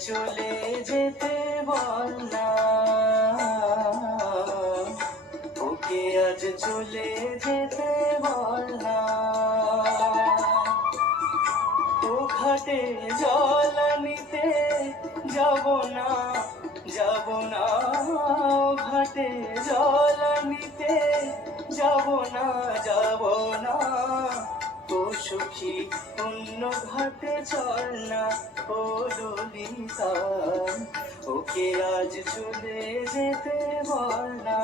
চলে যেতে বল না, ওকে আজ চলে যেতে বল না। ও ঘাটে জল নিতে যাব না, যাব না। ও ঘাটে জল নিতে যাব না, যাব না। ও সখী অন্য ঘাটে চল না, ও ললিতা ওকে আজ চলে যেতে বল না।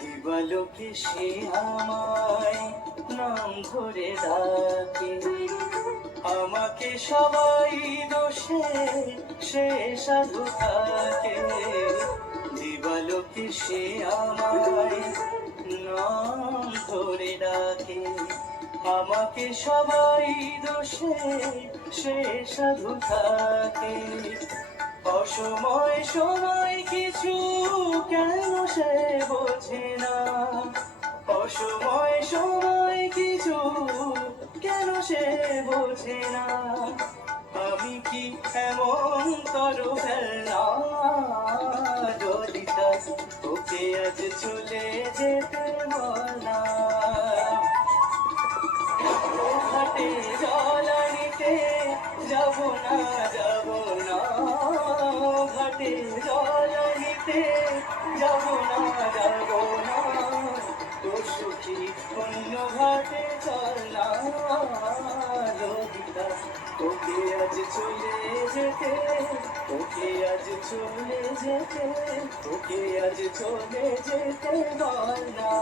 দিবালোকে সে আমায় নাম ধরে ডাকে, আমাকে সবাই দোষে সে সাধু থাকে। দিবালোকে সে আমায় নাম ধরে ডাকে, আমাকে সবাই দোষে সে সাধু থাকে। অসময় সময় কিছু কেন সে বোঝে না, অসময় সময় কিছু কেন সে বোঝে না। আমি কি এমন করো ফেলনা, ললিতা ওকে আজ চলে যেতে বল না। ও ঘাটে জল নিতে যাব না, যাব না। ঘাটে জল নিতে যাব না, যাব না। ও সখী অন্য ঘাটে চল না, ললিতা ওকে আজ চলে যেতে, ওকে আজ চলে যেতে, ওকে আজ চলে যেতে বল না।